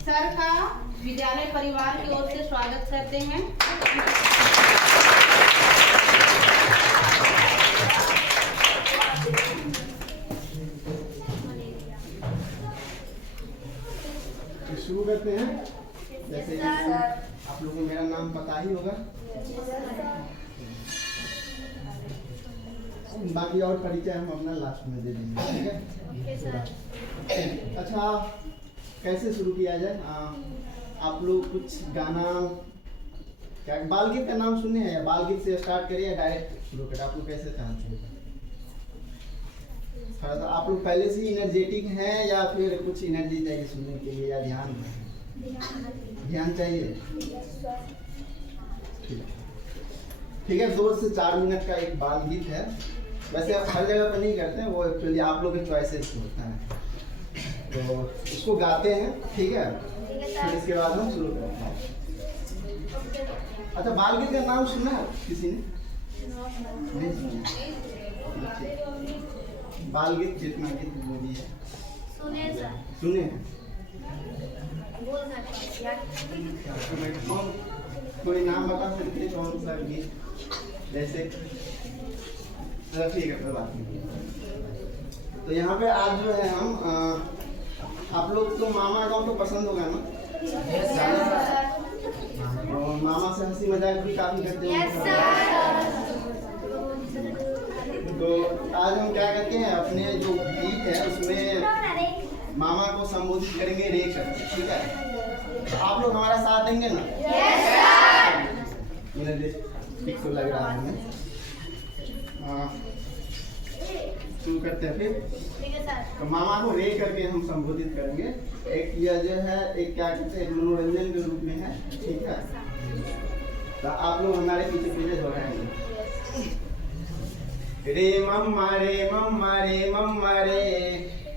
Sir का विद्यालय परिवार की ओर से स्वागत करते हैं। शुरू करते हैं। जैसे कि आप लोगों को मेरा नाम पता ही होगा, बाकी और परिचय हम अपना लास्ट में दे देंगे, ठीक है। अच्छा, कैसे शुरू किया जाए? आप लोग कुछ गाना, क्या बालगीत का नाम सुने हैं? या बालगीत से स्टार्ट करिए या डायरेक्ट शुरू करें? आप लोग कैसे चाहते हैं? थोड़ा सा आप लोग पहले से ही एनर्जेटिक हैं या फिर कुछ एनर्जी चाहिए सुनने के लिए, या ध्यान चाहिए? ठीक है, 2 से 4 मिनट का एक बाल गीत है। वैसे आप हर जगह पर नहीं करते हैं, वो एक्चुअली आप लोग के चॉइसेस होता है, तो उसको गाते हैं, ठीक है। फिर इसके बाद हम शुरू करते हैं। अच्छा, बाल गीत का नाम सुना है किसी ने? नहीं सुना? बाल गीत जितना गीत बोली है सुने हैं? कोई नाम बता सकते हैं कौन सा गीत? जैसे ठीक है, कोई बात नहीं। तो यहाँ पे आज जो है हम आप लोग तो मामा गाँव तो पसंद होगा ना? और मामा से हंसी मजाक भी काफी करते हैं। तो आज हम क्या करते हैं, अपने जो गीत है उसमें मामा को संबोधित करेंगे रे करके, ठीक है। तो आप लोग हमारा साथ देंगे ना? ठीक तो लग रहा है हमें। शुरू करते हैं फिर। तो मामा को रे करके हम संबोधित करेंगे। एक यह जो है, एक क्या कहते हैं, मनोरंजन के रूप में है, ठीक है। तो आप लोग हमारे पीछे पीछे दोहराएंगे। रे मम्मा रे मम्मा रे मम्मा रे,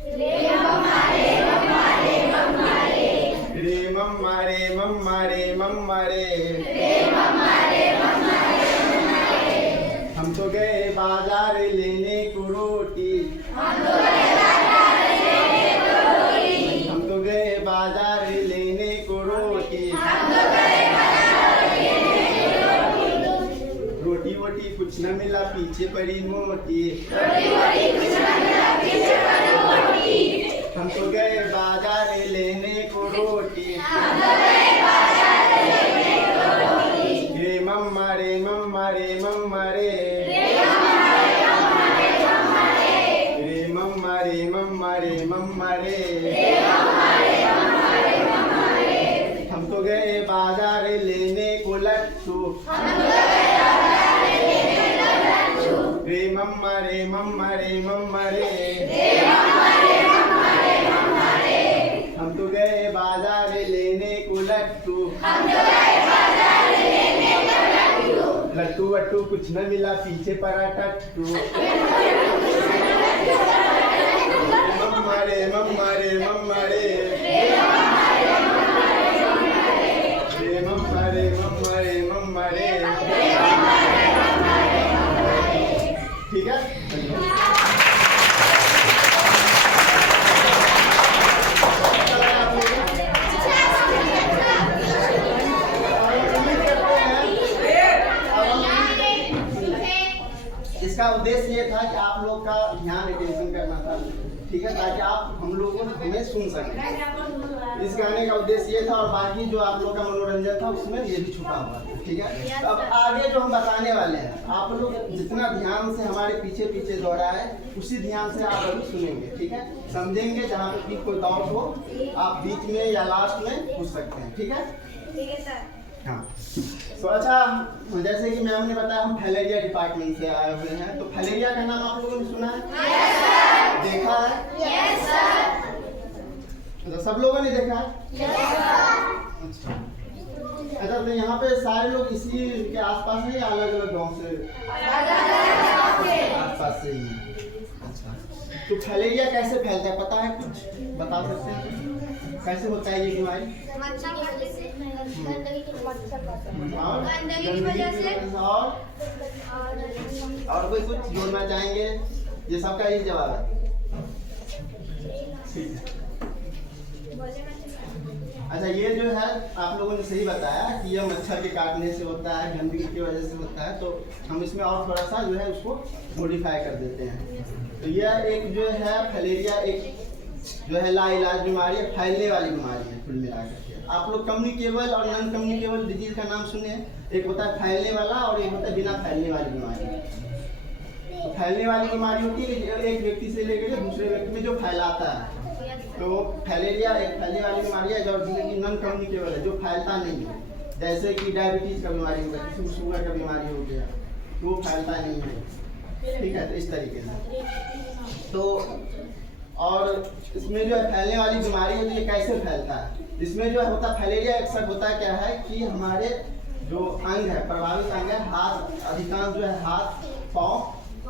रे मम्मा रे मम्मा रे मम्मा रे, रे मम्मा रे मम्मा रे मम्मा रे, रे मम्मा रे मम्मा रे मम्मा रे। हम तो गए बाजार लेने को रोटी, हम तो गए बाजार लेने को रोटी, हम तो गए बाजार लेने को रोटी, हम तो गए बाजार लेने को रोटी। रोटी वोटी कुछ न मिला पीछे पड़ी मोटी, रोटी वोटी कुछ न मिला पीछे पड़ी मोटी। हम तो गए बाजार लेने को रोटी, हम तो गए बाजार लेने को रोटी। रे मम्मा रे मम्मा रे मम्मा रे, रे मम्मा रे मम्मा रे मम्मा रे, रे मम्मा रे मम्मा रे मम्मा रे। हम तो गए बाजार लेने को लट्टू, हम तो गए बाजार लेने को लट्टू। रे मम्मा रे मम्मा रे मम्मा रे, रे मम्मा रे मम्मा रे मम्मा रे। हम तो गए बाजार लेने को लट्टू, हम तो गए बाजार लेने को लट्टू। लट्टू वट्टू कुछ न मिला पीछे पड़ा टट्टू। मम्मा रे मम्मा रे मम्मा रे, रे मम्मा रे मम्मा रे मम्मा रे, रे मम्मा रे मम्मा रे मम्मा रे, रे मम्मा रे मम्मा रे मम्मा रे। ठीक है। इसका उद्देश्य ये था कि आप लोग का ध्यान अटेंशन करना था, ठीक है, ताकि आप हम लोगों हमें सुन सकें। इस गाने का उद्देश्य ये था, और बाकी जो आप लोग का मनोरंजन था उसमें ये भी छुपा हुआ था, ठीक है। तो अब आगे जो हम बताने वाले हैं, आप लोग जितना ध्यान से हमारे पीछे पीछे दौड़ा है, उसी ध्यान से आप अभी सुनेंगे, ठीक है, समझेंगे। जहाँ पे भी कोई डाउट हो आप बीच में या लास्ट में पूछ सकते हैं, ठीक है। ठीक है सर। हाँ, तो अच्छा, जैसे कि मैम ने बताया हम फैलेरिया डिपार्टमेंट से आए हुए हैं। तो फैलेरिया का नाम आप लोगों ने सुना है? Yes sir. देखा है? Yes sir. तो सब लोगों ने देखा है? Yes sir. अच्छा, तो यहाँ पे सारे लोग इसी के आसपास हैं या अलग अलग गाँव से? आसपास से ही। अच्छा, तो फैलेरिया कैसे फैलता है पता है? कुछ बता सकते हैं कैसे होता है ये बीमारी? गंदगी की वजह से। और कोई कुछ जोड़ना चाहेंगे? ये सबका ही जवाब है। ठीक है। अच्छा, ये जो है आप लोगों ने सही बताया कि यह मच्छर के काटने से होता है, गंदगी की वजह से होता है, तो हम इसमें और थोड़ा सा जो है उसको मॉडिफाई कर देते हैं। तो यह एक जो है फैलेरिया एक जो है लाइलाज बीमारी है, फैलने वाली बीमारी है कुल मिलाकर के। आप लोग कम्युनिकेबल और नॉन कम्युनिकेबल डिजीज का नाम सुने हैं, एक होता है फैलने वाला और एक होता है बिना फैलने वाली बीमारी। तो फैलने वाली बीमारी होती है कि एक व्यक्ति से लेकर दूसरे व्यक्ति में जो फैलाता है, तो फैलेरिया एक फैलने वाली बीमारी है जो कि नॉन कम्युनिकेबल है, जो फैलता नहीं है। जैसे कि डायबिटीज का बीमारी हो गया, किसी को शुगर का बीमारी हो गया, तो वो फैलता नहीं है, ठीक है। तो इस तरीके से तो और इसमें जो है फैलने वाली बीमारी है, तो ये कैसे फैलता है? इसमें जो होता है फैलेरिया अक्सर होता क्या है कि हमारे जो अंग है, प्रभावित अंग है, हाथ, अधिकांश जो है हाथ, पाँव,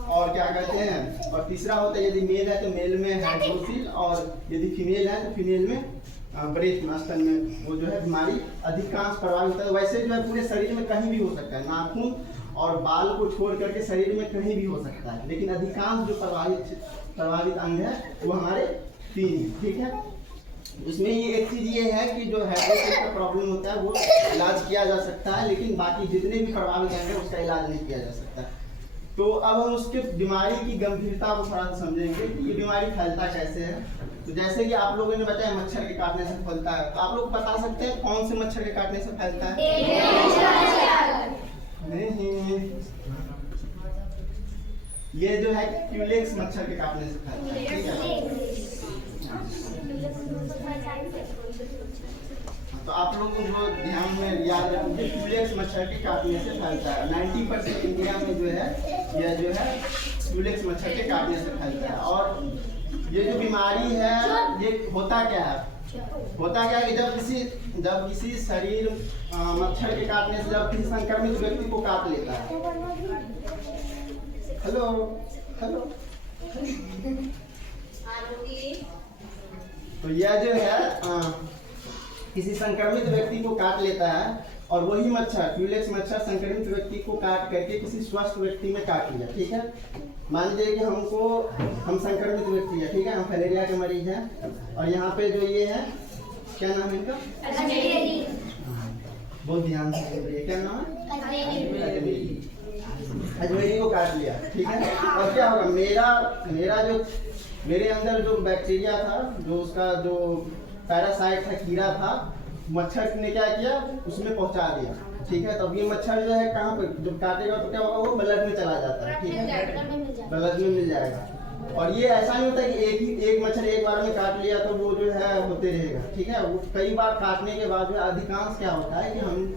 और क्या कहते हैं, और तीसरा होता है यदि मेल है तो मेल में हाइड्रोसिल, और यदि फीमेल है तो फीमेल में ब्रेथ में, स्तन में, वो जो है बीमारी अधिकांश प्रभावित होता है। वैसे जो है पूरे शरीर में कहीं भी हो सकता है, नाखून और बाल को छोड़ करके शरीर में कहीं भी हो सकता है, लेकिन अधिकांश जो प्रभावित अंग है वो हमारे 3, ठीक है। उसमें ये एक चीज़ ये है कि जो हाइड्रोसिल का प्रॉब्लम होता है वो इलाज किया जा सकता है, लेकिन बाकी जितने भी प्रभावित अंग है उसका इलाज नहीं किया जा सकता। तो अब हम उसके बीमारी की गंभीरता को थोड़ा सा समझेंगे कि ये बीमारी फैलता कैसे है। तो जैसे कि आप लोगों ने बताया मच्छर के काटने से फैलता है, तो आप लोग बता सकते हैं कौन से मच्छर के काटने से फैलता है? नहीं, ये जो है क्यूलेक्स मच्छर के काटने से फैलता है, ठीक है। तो आप लोग जो ध्यान में याद रखेंगे, क्यूलेक्स मच्छर के काटने से फैलता है। 90% इंडिया में जो है यह जो है क्यूलेक्स मच्छर के काटने से फैलता है। और ये जो बीमारी है ये होता क्या है? होता क्या है कि जब किसी शरीर मच्छर के काटने से जब किसी संक्रमित व्यक्ति को काट लेता है, हेलो, तो यह जो है किसी संक्रमित व्यक्ति को काट लेता है, और वही मच्छर क्यूलेक्स मच्छर संक्रमित व्यक्ति को काट करके किसी स्वस्थ व्यक्ति में काट लिया, ठीक है। मान लीजिए कि हम संक्रमित व्यक्ति है, ठीक है, हम फैलेरिया के मरीज हैं, और यहाँ पे जो ये है, क्या नाम है इनका? बहुत ध्यान से सुनिए, क्या नाम है? अजमेरी को काट लिया, ठीक है। और क्या होगा, मेरे अंदर जो बैक्टीरिया था, जो उसका जो पैरासाइट था, कीड़ा था, मच्छर ने क्या किया, उसमें पहुंचा दिया, ठीक है। तब ये मच्छर जो है कहाँ पर जब काटेगा तो क्या होगा, वो ब्लड में चला जाता है, ठीक है, ब्लड में मिल जाएगा। और ये ऐसा नहीं होता कि एक मच्छर एक बार में काट लिया तो वो जो है होते रहेगा, ठीक है। वो कई बार काटने के बाद जो अधिकांश क्या होता है कि हम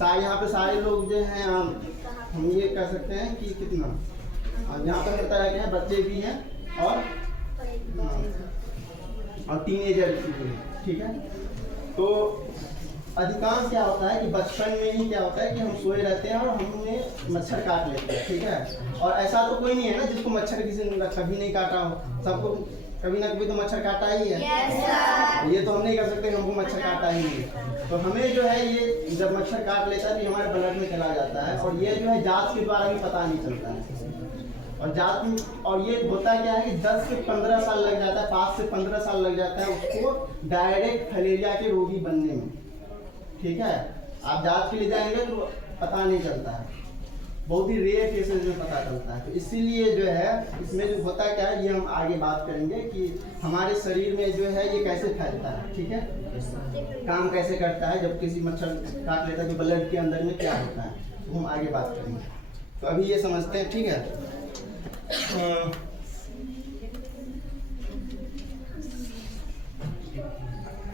यहाँ पे सारे लोग जो हैं, हम ये कह सकते हैं कि कितना यहाँ पर होता है क्या, बच्चे भी हैं और टीनेजर भी हैं, ठीक है। तो अधिकांश क्या होता है कि बचपन में ही क्या होता है कि हम सोए रहते हैं और हमने मच्छर काट लेते हैं, ठीक है। और ऐसा तो कोई नहीं है ना जिसको मच्छर किसी ने कभी नहीं काटा हो, सबको कभी ना कभी तो मच्छर काटा ही है। yes, ये तो हम नहीं कर सकते हमको मच्छर काटा ही नहीं। तो हमें जो है ये जब मच्छर काट लेता है तो हमारे ब्लड में चला जाता है, और ये जो है जांच के द्वारा भी पता नहीं चलता है। और जांच में और ये होता क्या है कि 10 से 15 साल लग जाता है, 5 से 15 साल लग जाता है उसको डायरेक्ट फैलेरिया के रोगी बनने में, ठीक है। आप जांच के लिए जाएंगे तो पता नहीं चलता है, बहुत ही रेयर केसेस में पता चलता है। तो इसीलिए जो है इसमें जो होता क्या है, ये हम आगे बात करेंगे कि हमारे शरीर में जो है ये कैसे फैलता है, ठीक है, काम कैसे करता है, जब किसी मच्छर काट लेता है तो ब्लड के अंदर में क्या होता है, तो हम आगे बात करेंगे। तो अभी ये समझते हैं, ठीक है।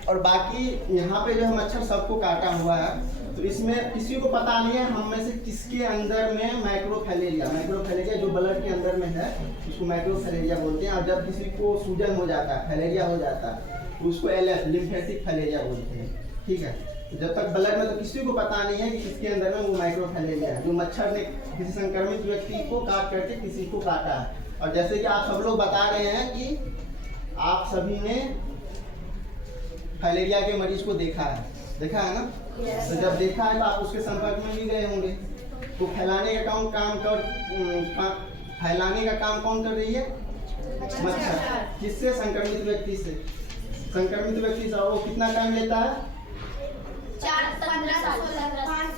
और बाकी यहाँ पे जो है मच्छर सबको काटा हुआ है, तो इसमें किसी को पता नहीं है हम में से किसके अंदर में माइक्रोफैलेरिया जो ब्लड के अंदर में है उसको माइक्रोफैलेरिया बोलते हैं। और जब किसी को सूजन हो जाता है, फैलेरिया हो जाता है, तो उसको LF लिम्फेटिक फैलेरिया बोलते हैं, ठीक है। जब तक ब्लड में तो किसी को पता नहीं है कि किसके अंदर में वो माइक्रोफैलेरिया है, जो मच्छर ने किसी संक्रमित व्यक्ति को काट करके किसी को काटा है। और जैसे कि आप सब लोग बता रहे हैं कि आप सभी ने फैलेरिया के मरीज को देखा है ना। तो जब देखा है तो आप उसके संपर्क में भी गए होंगे। तो फैलाने का काम कौन कर रही है? मच्छर। किससे? संक्रमित व्यक्ति से। और वो कितना टाइम लेता है?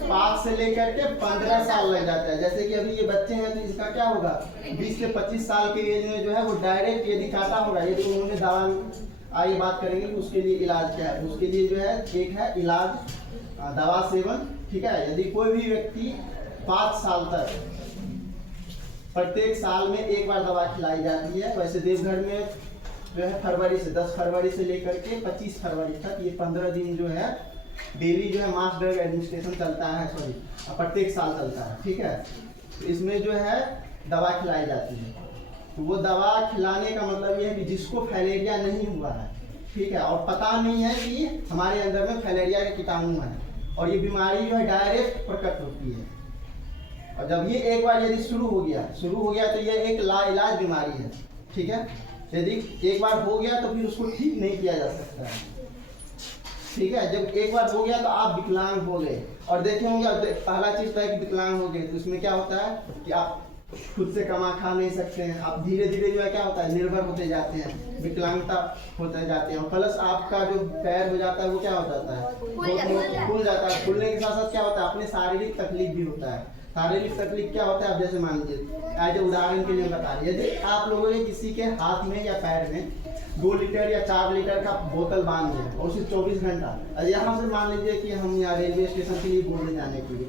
5 से लेकर के 15 साल लग जाता है। जैसे कि अभी ये बच्चे हैं तो इसका क्या होगा, 20 से 25 साल के एज में जो है वो डायरेक्ट ये दिखाता होगा। यदि उन्होंने दवा, आइए बात करेंगे कि उसके लिए इलाज क्या है। उसके लिए जो है एक है इलाज दवा सेवन, ठीक है। यदि कोई भी व्यक्ति 5 साल तक प्रत्येक साल में एक बार दवा खिलाई जाती है। वैसे देवघर में जो है फरवरी से 10 फरवरी से लेकर के 25 फरवरी तक ये 15 दिन जो है डेली जो है मास ड्रग एडमिनिस्ट्रेशन चलता है, सॉरी प्रत्येक साल चलता है, ठीक है। तो इसमें जो है दवा खिलाई जाती है। तो वो दवा खिलाने का मतलब ये है कि जिसको फाइलेरिया नहीं हुआ है, ठीक है, और पता नहीं है कि हमारे अंदर में फाइलेरिया के कीटाणु है और ये बीमारी जो है डायरेक्ट प्रकट होती है। और जब ये एक बार यदि शुरू हो गया तो ये एक लाइलाज बीमारी है, ठीक है। यदि एक बार हो गया तो फिर उसको ठीक नहीं किया जा सकता है, ठीक है। जब एक बार हो गया तो आप विकलांग हो गए। और देखे होंगे पहला चीज तो है कि विकलांग हो गए तो उसमें क्या होता है कि आप खुद से कमा खा नहीं सकते हैं। आप धीरे धीरे जो है क्या होता है निर्भर होते जाते हैं, विकलांगता होते जाते हैं। प्लस आपका जो पैर हो जाता है वो क्या हो जाता है, फूल जाता है। फूलने के साथ साथ क्या होता है, अपने शारीरिक तकलीफ भी होता है। शारीरिक तकलीफ क्या होता है, आप जैसे मान लीजिए एज ए उदाहरण के लिए बता रहे, यदि आप लोगों ने किसी के हाथ में या पैर में 2 लीटर या 4 लीटर का बोतल बांध दिया और उसे 24 घंटा, यहाँ से मान लीजिए कि हम यहाँ रेलवे स्टेशन के लिए बोलने जाने के लिए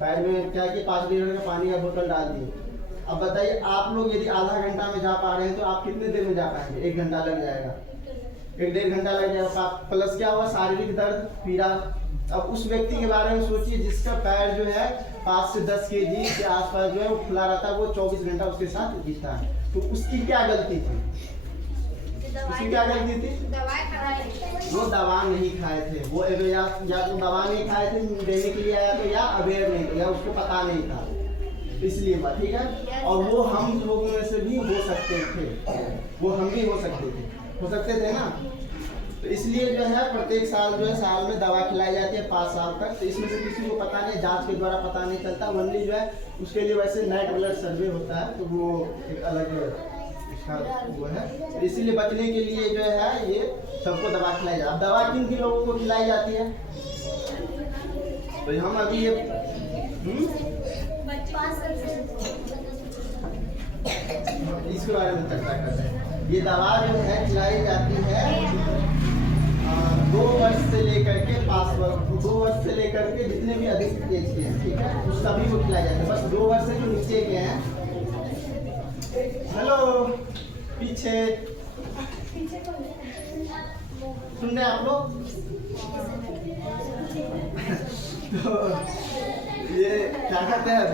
पैर में क्या कि 5 लीटर का पानी का बोतल डाल दिए। अब बताइए आप लोग यदि आधा घंटा में जा पा रहे हैं तो आप कितने देर में जा पाएंगे, 1 घंटा लग जाएगा, 1-1.5 घंटा लग जाएगा। प्लस क्या हुआ, शारीरिक दर्द, पीड़ा। अब उस व्यक्ति के बारे में सोचिए जिसका पैर जो है 5 से 10 केजी के आसपास जो है वो खुला रहता है, वो 24 घंटा उसके साथ जीता है। तो उसकी क्या गलती थी, उसकी क्या गलती थी, वो दवा नहीं खाए थे। वो या तो दवा नहीं खाए थे देने के लिए आया तो, या अवेयर नहीं था, या उसको पता नहीं था, इसलिए बात, ठीक है। और वो हम लोगों में से भी हो सकते थे, वो हम भी हो सकते थे ना। तो इसलिए जो है प्रत्येक साल जो है साल में दवा खिलाई जाती है 5 साल तक। तो इसमें से किसी को पता नहीं, जांच के द्वारा पता नहीं चलता। ओनली जो है उसके लिए वैसे नाइट ब्लड सर्वे होता है, तो वो एक अलग इसका वो है। तो इसीलिए बचने के लिए जो है ये सबको दवा खिलाई जाती है। अब दवा किन किन लोगों को खिलाई जाती है, तो हम अभी ये इसके बारे में चर्चा करते हैं। ये दवा जो है खिलाई जाती है 2 वर्ष से लेकर के 5 वर्ष, 2 वर्ष से लेकर के जितने भी अधिक एज के हैं, ठीक है, उस सभी को खिलाई जाती है। बस 2 वर्ष से जो नीचे के हैं, हेलो पीछे सुन रहे आप लोग। तो ये क्या कहते हैं,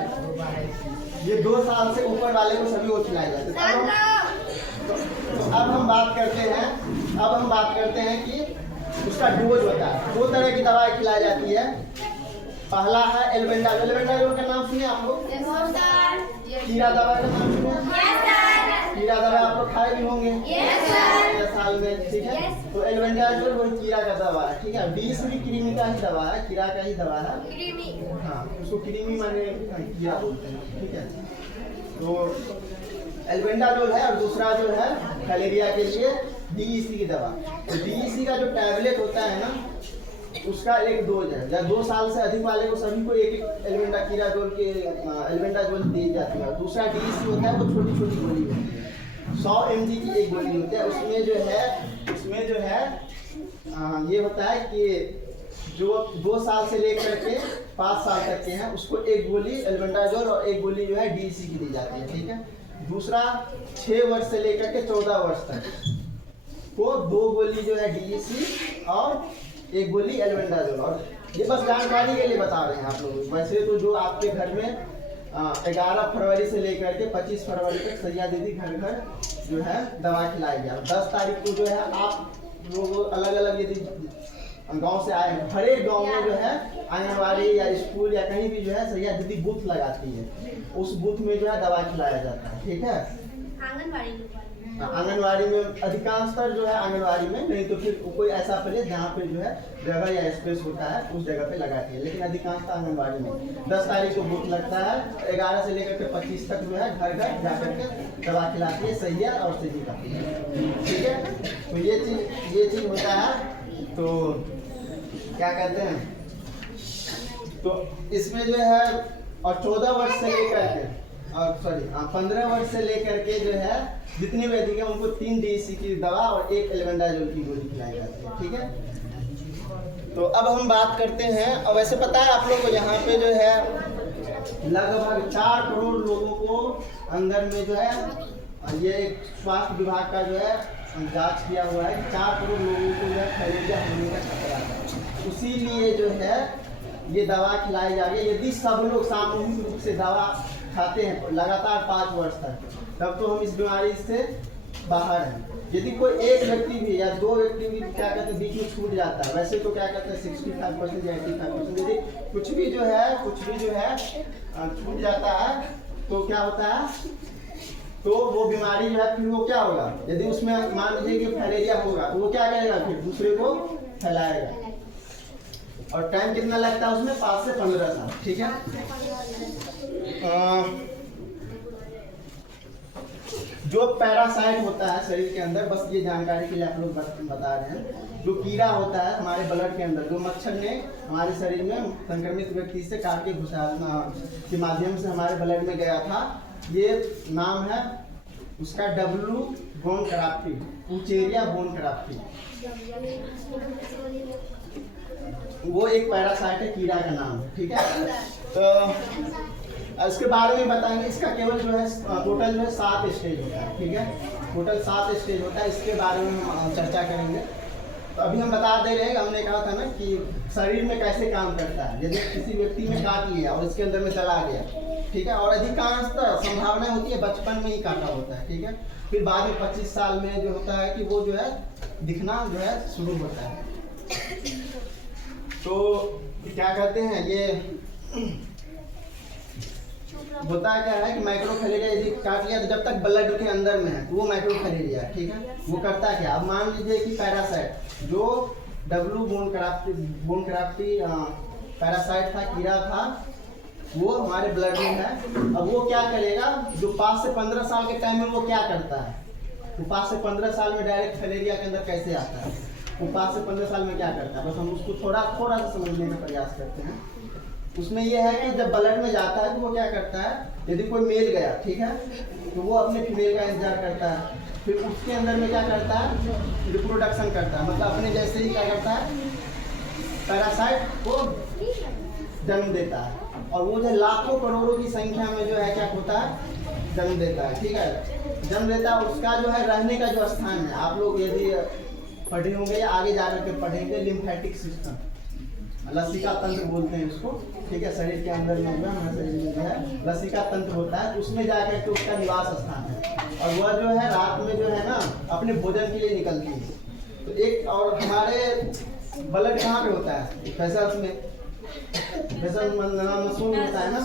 ये 2 साल से ऊपर वाले को सभी को खिलाए जाते हैं। तो अब हम बात करते हैं कि उसका डोज होता है। 2 तरह की दवाई खिलाई जाती है। पहला है एल्बेंडाजोल। एल्बेंडाजोल का नाम सुने आप लोग, कीड़ा दवा का नाम सुने, कीड़ा दवा आप लोग खाए भी होंगे साल में, ठीक है। तो एल्बेंडाजोल वो कीड़ा का दवा है, ठीक है। डीस भी कृमि का ही दवा है, कीड़ा का ही दवा है, हाँ, उसको कृमि माने कीड़ा बोलते हैं, ठीक है। तो एल्बेंडाजोल है। और दूसरा जो है फाइलेरिया के लिए DEC की दवा। तो DEC का जो टैबलेट होता है ना, उसका एक डोज है। या 2 साल से अधिक वाले को सभी को एक एल्बेंडाजोल दी जाती है। दूसरा DEC होता है, वो छोटी छोटी गोली होती है, 100 mg की एक गोली होती है। उसमें जो है ये होता है कि जो 2 साल से लेकर के 5 साल तक के हैं उसको एक गोली एल्बेंडाजोल और एक गोली जो है DEC की दी जाती है, ठीक है। दूसरा 6 वर्ष से लेकर के 14 वर्ष तक को 2 गोली जो है DEC और एक गोली एल्बेंडाजोल। और ये बस जानकारी के लिए बता रहे हैं आप लोग। वैसे तो जो आपके घर में 11 फरवरी से लेकर के 25 फरवरी तक सैया दीदी घर घर जो है दवा खिलाई गया। 10 तारीख को जो है आप लोग अलग अलग यदि गांव से आए हैं, हर एक गाँव में जो है आंगनबाड़ी या स्कूल या कहीं भी जो है सैया दीदी बूथ लगाती है, उस बूथ में जो है दवा खिलाया जाता है, ठीक है। आंगनबाड़ी में अधिकांशतर जो है आंगनबाड़ी में, नहीं तो फिर कोई ऐसा प्लेस जहाँ पे जो है जगह या स्पेस होता है उस जगह पे लगाती है, लेकिन अधिकांशतः आंगनबाड़ी में 10 तारीख को बूथ लगता है। 11 से लेकर के 25 तक जो है घर घर जाकर के दवा खिलाती है सैया और सेविका, ठीक है। तो ये चीज होता है। तो क्या कहते हैं, तो इसमें जो है और 14 वर्ष से लेकर के और 15 वर्ष से लेकर के जो है जितने भी अधिक है उनको 3 DEC की दवा और 1 एल्बेंडाजोल की गोली खिलाई जाती है। ठीक है, तो अब हम बात करते हैं। और वैसे पता है आप लोग को यहाँ पे जो है लगभग 4 करोड़ लोगों को अंदर में जो है ये स्वास्थ्य विभाग का जो है जांच किया हुआ है 4 करोड़ लोगों को जो है फाइलेरिया होने का खतरा है। इसीलिए जो है ये दवा खिलाई जा रही है। यदि सब लोग सामूहिक रूप से दवा खाते हैं लगातार 5 वर्ष तक, तब तो हम इस बीमारी से बाहर हैं। यदि कोई एक व्यक्ति भी या 2 व्यक्ति भी क्या कहते हैं बीच में छूट जाता है, वैसे तो क्या कहते हैं 65% या 85%, यदि कुछ भी जो है छूट जाता है तो क्या होता है, तो वो बीमारी जो है फिर वो क्या होगा, यदि उसमें मान लीजिए कि फाइलेरिया होगा तो वो क्या करेगा, फिर दूसरे को फैलाएगा। और टाइम कितना लगता है उसमें 5 से 15 साल। ठीक है, जो पैरासाइट होता है शरीर के अंदर, बस ये जानकारी के लिए आप लोग बता रहे हैं, जो कीड़ा होता है हमारे ब्लड के अंदर, जो मच्छर ने हमारे शरीर में संक्रमित व्यक्ति से काट के घुसाना के माध्यम से हमारे ब्लड में गया था, ये नाम है उसका W. Bone crafty, उचेरिया bone crafty. वो एक पैरासाइट है, कीड़ा का नाम है। ठीक है, तो इसके बारे में बताएंगे। इसका केवल जो है टोटल जो है 7 स्टेज होता है। ठीक है, टोटल 7 स्टेज होता है, इसके बारे में हम चर्चा करेंगे। तो अभी हम बता दे रहे हैं, हमने कहा था ना कि शरीर में कैसे काम करता है। यदि किसी व्यक्ति में काट लिया और इसके अंदर में चला गया, ठीक है, और अधिकांशतः संभावना होती है बचपन में ही काटा होता है। ठीक है, फिर बाद में 25 साल में जो होता है कि वो जो है दिखना जो है शुरू होता है। तो क्या कहते हैं, ये होता क्या है कि माइक्रोफैलेरिया यदि काट लिया तो जब तक ब्लड के अंदर में है वो माइक्रोफैलेरिया। ठीक है, वो करता क्या, अब मान लीजिए कि पैरासाइट जो W. बोन क्राफ्टी पैरासाइट था, कीड़ा था, वो हमारे ब्लड में है। अब वो क्या करेगा, जो 5 से 15 साल के टाइम में वो क्या करता है, वो 5 से 15 साल में डायरेक्ट फैलेरिया के अंदर कैसे आता है, वो 5 से 15 साल में क्या करता है, बस हम उसको थोड़ा सा समझने का प्रयास करते हैं। उसमें यह है कि जब ब्लड में जाता है तो वो क्या करता है, यदि कोई मेल गया, ठीक है, तो वो अपने फीमेल का इंतजार करता है, फिर उसके अंदर में क्या करता है, रिप्रोडक्शन करता है, मतलब अपने जैसे ही क्या करता है, पैरासाइट को जन्म देता है। और वो जो लाखों करोड़ों की संख्या में जो है क्या होता है, जन्म देता है। ठीक है, जन्म देता है, उसका जो है रहने का जो स्थान है, आप लोग यदि पढ़े होंगे या आगे जाकर के पढ़ेंगे, लिम्फेटिक सिस्टम, लसिका तंत्र बोलते हैं उसको। ठीक है, शरीर के अंदर में हुआ, हमारे शरीर में जो है लसिका तंत्र होता है, उसमें जाकर के उसका निवास स्थान है। और वह जो है रात में जो है ना अपने भोजन के लिए निकलती है। तो एक और हमारे ब्लड कहाँ पे होता है, वेसल्स में, वेसल नसों में होता है ना,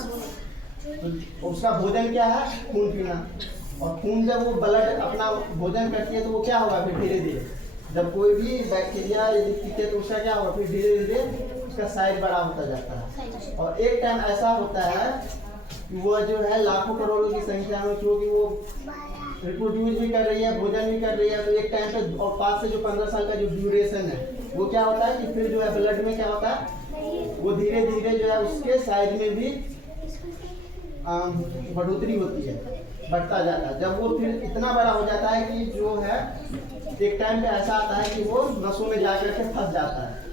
तो उसका भोजन क्या है, खून पीना। और खून जब वो ब्लड अपना भोजन करती है तो वो क्या होगा, फिर धीरे धीरे जब कोई भी बैक्टीरिया यदि पीते तो उसका क्या होगा, फिर धीरे धीरे उसका साइज बड़ा होता जाता है। और एक टाइम ऐसा होता है कि वो जो है लाखों करोड़ों की संख्या में, क्योंकि वो रिप्रोड्यूस भी कर रही है, भोजन भी कर रही है, तो एक टाइम पे और 5 से जो 15 साल का जो ड्यूरेशन है, वो क्या होता है कि फिर जो है ब्लड में क्या होता है, वो धीरे धीरे जो है उसके साइज में भी बढ़ोतरी होती है, बढ़ता जाता है। जब वो फिर इतना बड़ा हो जाता है कि जो है एक टाइम पे ऐसा आता है कि वो नसों में जाकर के फंस जाता है।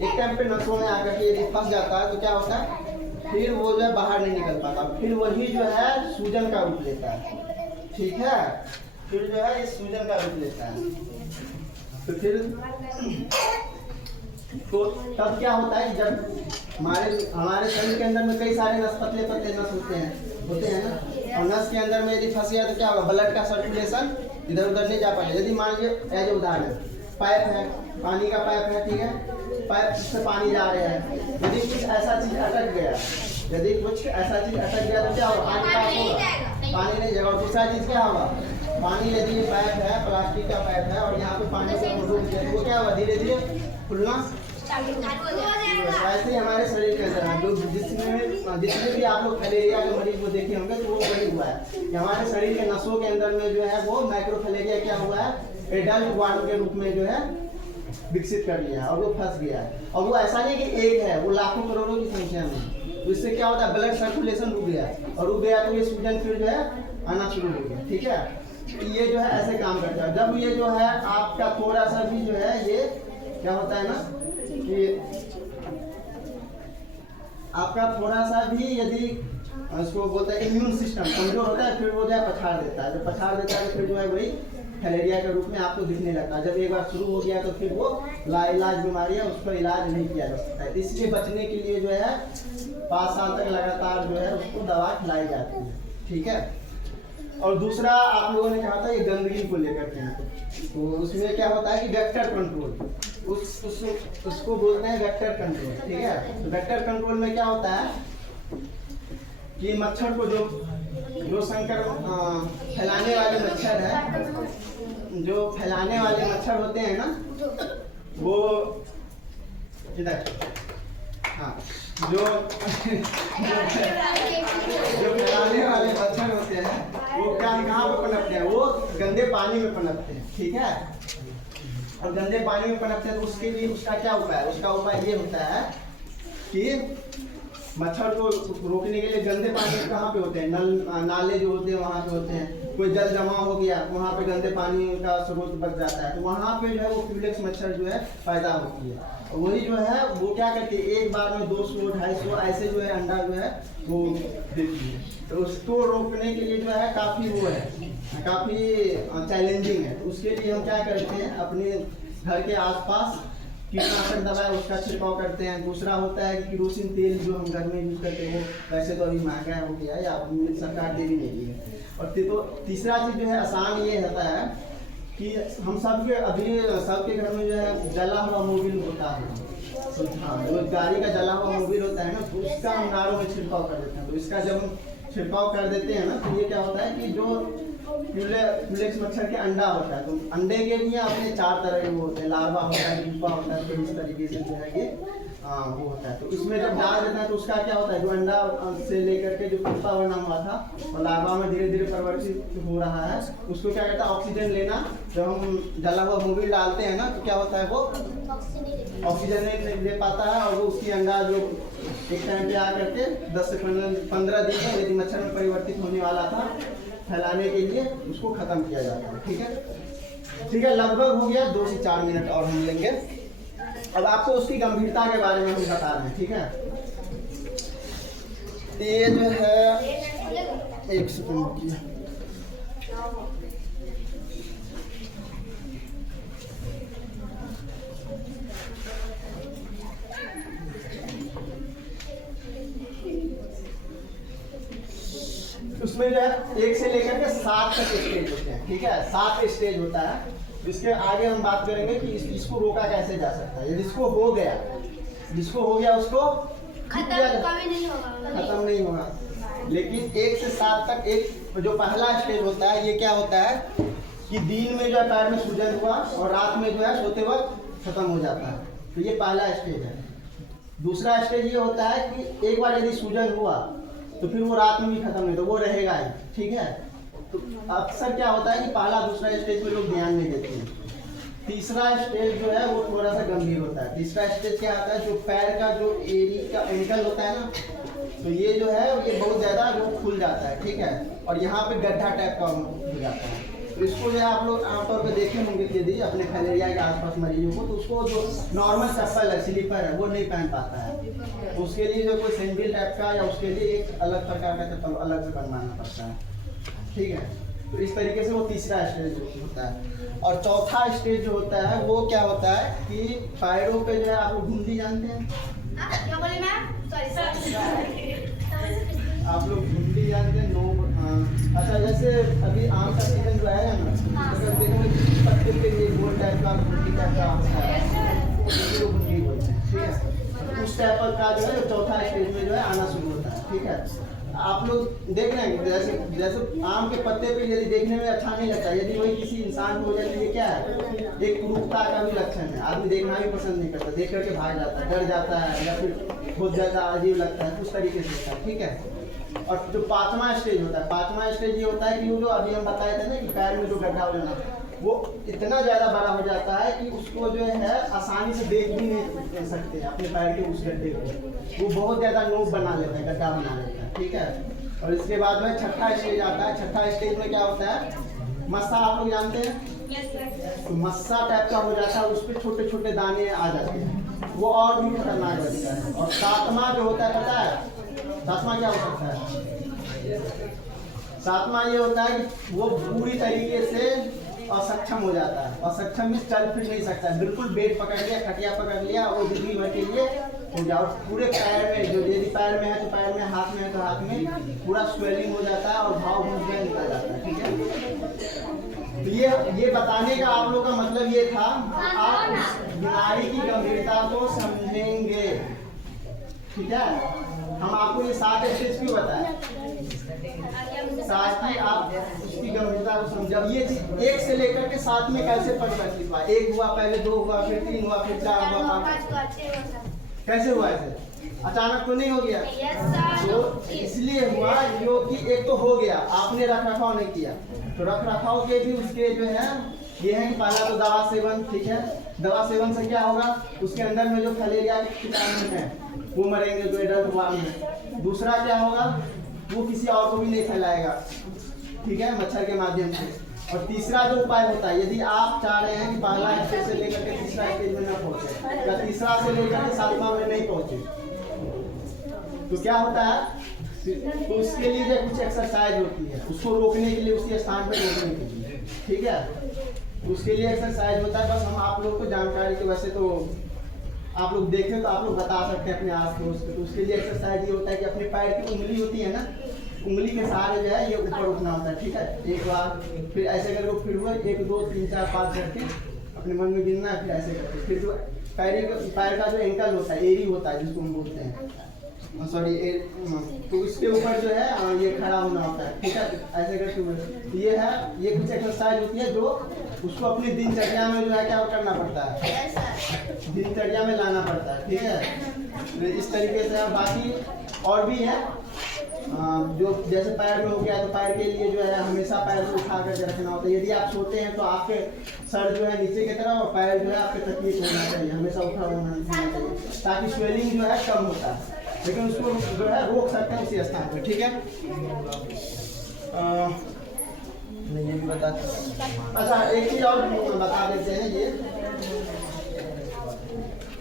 एक टाइम पे नसों में आकर के यदि फंस जाता है तो क्या होता है, फिर वो जो है बाहर नहीं निकल पाता, फिर वही जो है सूजन का रूप लेता है। ठीक है, फिर जो है इस सूजन का रूप लेता है। तो फिर तो तब क्या होता है, जब हमारे शरीर के अंदर में कई सारे नस, पतले पतले नस होते हैं ना, और नस के अंदर में यदि फंस गया तो क्या होगा, ब्लड का सर्कुलेशन इधर उधर नहीं जा पाएगा। यदि मान लीजिए एज उदाहरण पाइप है, पानी का पाइप है, ठीक है, पाइप से पानी जा रहा है, यदि कुछ ऐसा चीज अटक गया, तो क्या होगा, पानी पास होगा, पानी नहीं जाएगा। और दूसरा चीज क्या होगा, पानी यदि पाइप है, प्लास्टिक का पाइप है और यहाँ पे पानी से रोक दिया तो वो क्या होगा, धीरे धीरे खुलना। ऐसे ही हमारे शरीर के अंदर है, जो जिसमें भी आप लोग फैलेरिया के मरीज को देखे होंगे तो वो वही हुआ है कि हमारे शरीर के नसों के अंदर में जो है वो माइक्रोफैलेरिया क्या हुआ है, एडल्ट वार्म के रूप में जो है विकसित कर लिया है और वो फंस गया है। और वो ऐसा नहीं कि एक है, वो लाखों करोड़ों की संख्या में। तो इससे क्या होता है, ब्लड सर्कुलेशन रुक गया, और रुक गया तो ये सूजन फिर जो है आना शुरू हो गया। ठीक है, तो ये जो है ऐसे काम करता है। जब ये जो है आपका थोड़ा सा भी जो है ये क्या होता है ना कि आपका थोड़ा सा भी यदि उसको बोलते हैं इम्यून सिस्टम कमजोर होता है, फिर वो जो है पछाड़ देता है। जब पछाड़ देता है तो फिर जो है वही फैलेरिया के रूप में आपको दिखने लगता है। जब एक बार शुरू हो गया तो फिर वो लाइलाज बीमारी है, उसका इलाज नहीं किया जा सकता है। इससे बचने के लिए जो है 5 साल तक लगातार जो है उसको दवा खिलाई जाती है। ठीक है, और दूसरा आप लोगों ने कहा था ये गंदगी को लेकर के, तो उसमें क्या होता है कि वेक्टर कंट्रोल, उसको बोलते हैं वेक्टर कंट्रोल। ठीक है, तो वेक्टर कंट्रोल में क्या होता है कि मच्छर को जो संकर फैलाने वाले मच्छर है, जो फैलाने वाले मच्छर होते हैं ना, वो इधर हाँ जो फैलाने वाले मच्छर होते हैं वो कहाँ पे पनपते हैं, वो गंदे पानी में पनपते हैं। ठीक है, और गंदे पानी में पनपते हैं तो उसके लिए उसका क्या उपाय है, उसका उपाय ये होता है कि मच्छर को रोकने के लिए गंदे पानी कहाँ पे होते हैं, नाले जो होते हैं वहाँ पे होते हैं। कोई जल जमा हो गया वहाँ पे गंदे पानी का स्रोत बच जाता है, तो वहाँ पे जो है वो क्यूलेक्स मच्छर जो है पैदा होती है। और वही जो है वो क्या करती है, एक बार में 200 250 ऐसे जो है अंडा जो है वो देती है। तो उसको रोकने के लिए जो है काफ़ी वो है, काफ़ी चैलेंजिंग है। तो उसके लिए हम क्या करते हैं, अपने घर के आसपास कीटनाशक दवा है उसका छिड़काव करते हैं। दूसरा होता है कि केरोसिन तेल जो हम घर में यूज करते हैं, वो वैसे तो अभी महंगा हो गया है या सरकार दे भी नहीं रही है। और तो तीसरा चीज़ जो है आसान ये होता है कि हम सबके अभी सबके घर में जो है जला हुआ मोबिल होता है। तो हाँ, जो गाड़ी का जला हुआ मोबिल होता है ना, तो उसका हम नारों में छिड़काव कर देते हैं। तो इसका जब हम छिड़काव कर देते हैं ना, तो ये क्या होता है कि जो क्यूलेक्स मच्छर के अंडा होता है, तो अंडे के लिए अपने 4 तरह के वो होते हैं, लार्वा होता है, प्यूपा होता है, तो इस तरीके से जो है ये वो होता है। तो इसमें जब डाल देते हैं तो उसका क्या होता है, जो अंडा से लेकर के जो प्यूपा बना हुआ था और लार्वा में धीरे धीरे परिवर्तित हो रहा है, उसको क्या कहता है ऑक्सीजन लेना। जब हम जला हुआ मोबिल डालते हैं ना, तो क्या होता है वो ऑक्सीजन नहीं ले पाता है, और वो उसकी अंडा जो एक टाइम पे आकर के 10 से 15 दिन में यदि मच्छर में परिवर्तित होने वाला था फैलाने के लिए, उसको खत्म किया जाता है। ठीक है, ठीक है, लगभग हो गया 2 से 4 मिनट और हम लेंगे। अब आपको उसकी गंभीरता के बारे में हम बता रहे हैं। ठीक है, ये जो है 1 सेकंड की उसमें जो है 1 से लेकर के 7 तक स्टेज होते हैं। ठीक है, 7 स्टेज होता है। इसके आगे हम बात करेंगे कि इसको रोका कैसे जा सकता है। जिसको हो गया उसको खत्म नहीं होगा, लेकिन 1 से 7 तक एक जो पहला स्टेज होता है, ये क्या होता है कि दिन में जो है पैर में सूजन हुआ और रात में जो है सोते वक्त खत्म हो जाता है। तो ये पहला स्टेज है। दूसरा स्टेज ये होता है कि एक बार यदि सूजन हुआ तो फिर वो रात में भी खत्म नहीं, तो वो रहेगा ही। ठीक है, तो अक्सर क्या होता है कि पहला दूसरा स्टेज में लोग ध्यान नहीं देते हैं। तीसरा स्टेज जो है वो थोड़ा सा गंभीर होता है। तीसरा स्टेज क्या आता है, जो पैर का जो एरी का एंकल होता है ना, तो ये जो है ये बहुत ज़्यादा जो खुल जाता है। ठीक है, और यहाँ पे गड्ढा टाइप का हो जाता है। तो इसको जो है आप लोग आमतौर पर देखे होंगे कि यदि अपने फैलेरिया के आसपास मरीजों को, तो उसको जो नॉर्मल चप्पल है, स्लीपर है, वो नहीं पहन पाता है। तो उसके लिए जो कोई सैंडल टाइप का या उसके लिए एक अलग प्रकार का चप्पल अलग से बनवाना पड़ता है। ठीक है, तो इस तरीके से वो तीसरा स्टेज होता है। और चौथा स्टेज जो होता है वो क्या होता है कि पैरों पे जो है आप लोग घुंडी जानते हैं, क्या बोले मैम? सॉरी आप लोग घुंडी जानते हैं? अच्छा, जैसे अभी आम का सीजन जो है ना, अगर देखोगे पत्ते पे ये गोल टाइप का घुंडी टाइप का होता है, उसको घुंडी बोलते हैं। ठीक है, उस टाइप का जो है चौथा स्टेज में जो है आना शुरू होता है। ठीक है, आप लोग देख रहे हैं जैसे आम के पत्ते पे यदि देखने में अच्छा नहीं लगता, यदि वही किसी इंसान को हो जाए तो ये क्या है, एक क्रूरता का भी लक्षण है। आदमी देखना भी पसंद नहीं करता, देख करके भाग जाता है, डर जाता है, या फिर बहुत ज़्यादा अजीब लगता है, उस तरीके से होता है। ठीक है, और जो 5वां स्टेज होता है, 5वां स्टेज ये होता है कि वो जो अभी हम बताए थे ना कि पैर में जो गड्ढा हो जाना, वो इतना ज़्यादा बड़ा हो जाता है कि उसको जो है आसानी से देख भी नहीं सकते अपने पैर के उस गड्ढे को। वो बहुत ज़्यादा नोक बना लेता है, गड्ढा बना लेता है, ठीक है। और इसके बाद में छठा स्टेज आता है। छठा स्टेज में क्या होता है, मस्सा आप लोग जानते हैं, तो मस्सा टाइप का हो जाता है, उस पर छोटे छोटे दाने आ जाते हैं, वो और भी खतरनाक लगता है। और सातवां जो होता है पता है, सातवां क्या हो सकता है? सातवां ये होता है कि वो पूरी तरीके से असक्षम हो जाता है। असक्षम में चल फिर नहीं सकता है, बिल्कुल बेड पकड़ लिया, खटिया पकड़ लिया, वो जिंदगी भर के लिए हो जाओ। पूरे पैर में, जो यदि पैर में है तो पैर में, हाथ में है तो हाथ में पूरा स्वेलिंग हो जाता है और घाव घुस गया निकल जाता है, ठीक है। तो ये बताने का आप लोग का मतलब ये था, आप उस बीमारी की गंभीरता को समझेंगे, ठीक है। हम आपको ये 7 स्टेज क्यों बताएं, ताकि आप उसकी गंभीरता को समझ। ये चीज 1 से लेकर के 7 में कैसे परिवर्तित हुआ, 1 हुआ, पहले 2 हुआ, फिर 3 हुआ, फिर 4 हुआ, 5, कैसे हुआ ऐसे? अचानक तो नहीं हो गया। तो इसलिए हुआ क्योंकि एक तो हो गया, आपने रख रखाव नहीं किया। तो रख रखाव के भी उसके जो है ये है कि पहला तो दवा सेवन, ठीक है। दवा सेवन से क्या होगा, उसके अंदर में जो फलेरिया के कीटाणु हैं वो मरेंगे, जो एडल्ट वार्म है। दूसरा क्या होगा, वो किसी और को भी नहीं फैलाएगा, ठीक है, मच्छर के माध्यम से। और तीसरा जो उपाय होता है, यदि आप चाह रहे हैं कि पहला स्टेज से लेकर के तीसरा स्टेज में न पहुंचे, या तीसरा से लेकर के 7वां में नहीं पहुंचे, तो क्या होता है, तो उसके लिए जो कुछ एक्सरसाइज होती है, उसको रोकने के लिए, उसके स्थान पर रोकने के लिए, ठीक है। उसके लिए एक्सरसाइज होता है। बस हम आप लोग को जानकारी के, वैसे तो आप लोग देखें तो आप लोग बता सकते हैं अपने आस पड़ोस को। तो उसके लिए एक्सरसाइज ये होता है कि अपने पैर की उंगली होती है ना, उंगली के सहारे जो है ये ऊपर उठना होता है, ठीक है। एक बार, फिर ऐसे करके फिर हुआ 1 2 3 4 5 करके अपने मन में गिनना है, फिर ऐसे करके, फिर जो पैर का जो एंकल होता है, एरी होता है जिसको हम बोलते हैं, सॉरी, तो इसके ऊपर जो है ये खड़ा होना होता है, ठीक है। ऐसे करके ये है, ये कुछ एक्सरसाइज होती है जो उसको अपनी दिनचर्या में जो है क्या करना पड़ता है, दिनचर्या में लाना पड़ता है, ठीक है। इस तरीके से। बाकी और भी है, जो जैसे पैर में हो गया तो पैर के लिए जो है हमेशा पैर को उठा करके रखना होता है। यदि आप सोते हैं तो आपके सर जो है नीचे की तरफ और पैर जो है आपके तकिए पे होना चाहिए, हमेशा उठा होना चाहिए, ताकि स्वेलिंग जो है कम होता है। लेकिन उसको जो है रोक सकते हैं उसी स्थान पर, ठीक है। ये भी बता, अच्छा एक चीज और बता देते हैं, ये